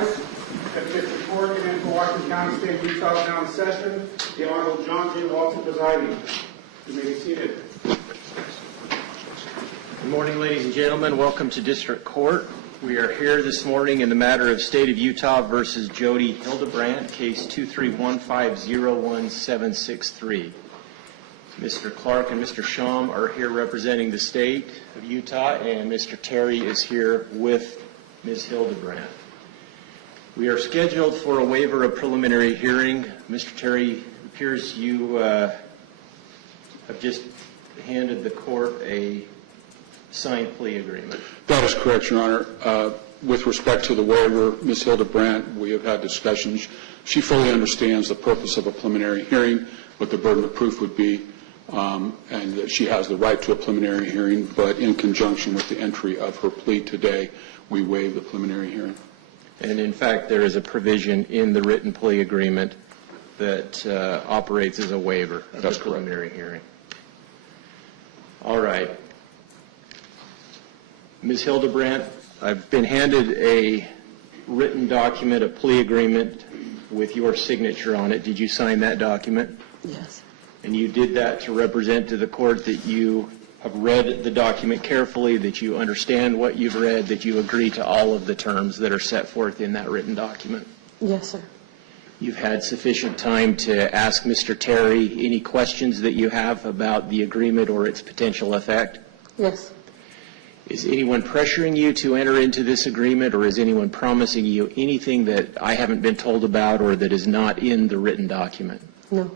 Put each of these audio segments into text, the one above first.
rise. At the District Court in Washington County, State of Utah, now in session. The Honorable John J. Walton presiding. You may be seated. Good morning, ladies and gentlemen. Welcome to District Court. We are here this morning in the matter of State of Utah versus Jodi Hildebrandt, case 231501763. Mr. Clark and Mr. Sham are here representing the state of Utah, and Mr. Terry is here with Ms. Hildebrandt. We are scheduled for a waiver of preliminary hearing. Mr. Terry, it appears you have just handed the court a signed plea agreement. That is correct, Your Honor. With respect to the waiver, Ms. Hildebrandt, we have had discussions. She fully understands the purpose of a preliminary hearing, what the burden of proof would be, and that she has the right to a preliminary hearing, but in conjunction with the entry of her plea today, we waive the preliminary hearing. And in fact, there is a provision in the written plea agreement that operates as a waiver of the preliminary hearing. All right. Ms. Hildebrandt, I've been handed a written document, a plea agreement with your signature on it. Did you sign that document? Yes. And you did that to represent to the court that you have read the document carefully, that you understand what you've read, that you agree to all of the terms that are set forth in that written document? Yes, sir. You've had sufficient time to ask Mr. Terry any questions that you have about the agreement or its potential effect? Yes. Is anyone pressuring you to enter into this agreement, or is anyone promising you anything that I haven't been told about or that is not in the written document? No.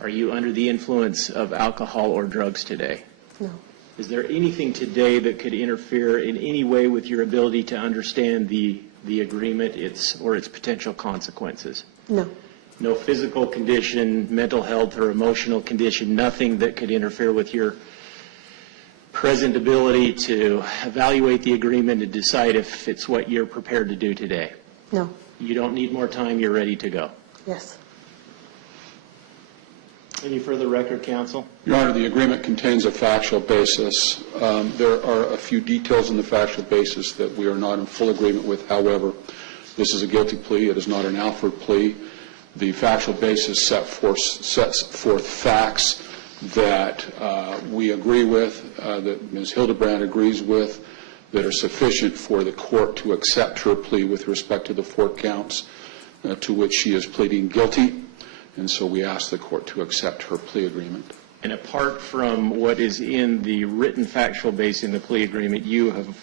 Are you under the influence of alcohol or drugs today? No. Is there anything today that could interfere in any way with your ability to understand the agreement, its potential consequences? No. No physical condition, mental health, or emotional condition, nothing that could interfere with your present ability to evaluate the agreement and decide if it's what you're prepared to do today? No. You don't need more time, you're ready to go. Yes. Any further record, counsel? Your Honor, the agreement contains a factual basis. There are a few details in the factual basis that we are not in full agreement with. However, this is a guilty plea. It is not an Alford plea. The factual basis sets forth facts that we agree with, that Ms. Hildebrandt agrees with, that are sufficient for the court to accept her plea with respect to the 4 counts to which she is pleading guilty. And so we ask the court to accept her plea agreement. And apart from what is in the written factual base in the plea agreement, you have,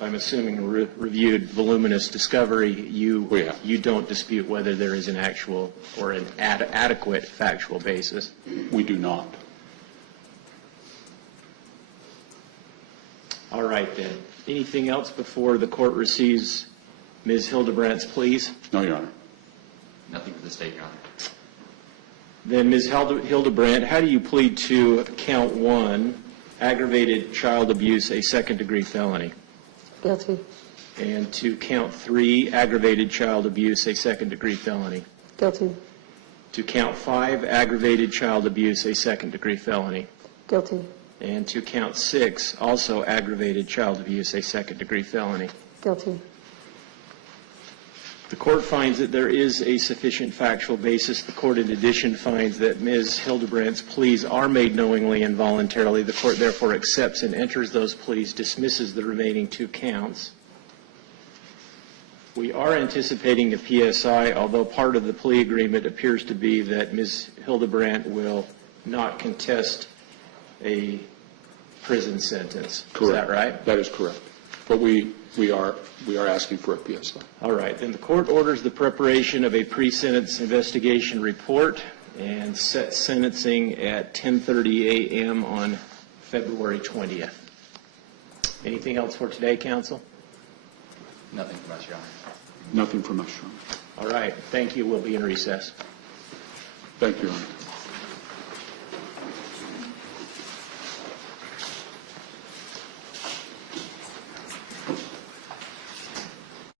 I'm assuming, reviewed voluminous discovery. You don't dispute whether there is an actual or an adequate factual basis? We do not. All right, then. Anything else before the court receives Ms. Hildebrandt's pleas? No, Your Honor. Nothing for the state, Your Honor. Then, Ms. Hildebrandt, how do you plead to count 1, aggravated child abuse, a second-degree felony? Guilty. And to count 3, aggravated child abuse, a second-degree felony? Guilty. To count 5, aggravated child abuse, a second-degree felony? Guilty. And to count 6, also aggravated child abuse, a second-degree felony? Guilty. The court finds that there is a sufficient factual basis. The court, in addition, finds that Ms. Hildebrandt's pleas are made knowingly and voluntarily. The court, therefore, accepts and enters those pleas, dismisses the remaining 2 counts. We are anticipating a PSI, although part of the plea agreement appears to be that Ms. Hildebrandt will not contest a prison sentence. Correct. Is that right? That is correct. But we are asking for a PSI. All right. Then the court orders the preparation of a pre-sentence investigation report and sets sentencing at 10:30 a.m. on February 20th. Anything else for today, counsel? Nothing from us, Your Honor. Nothing from us, Your Honor. All right. Thank you. We'll be in recess. Thank you, Your Honor.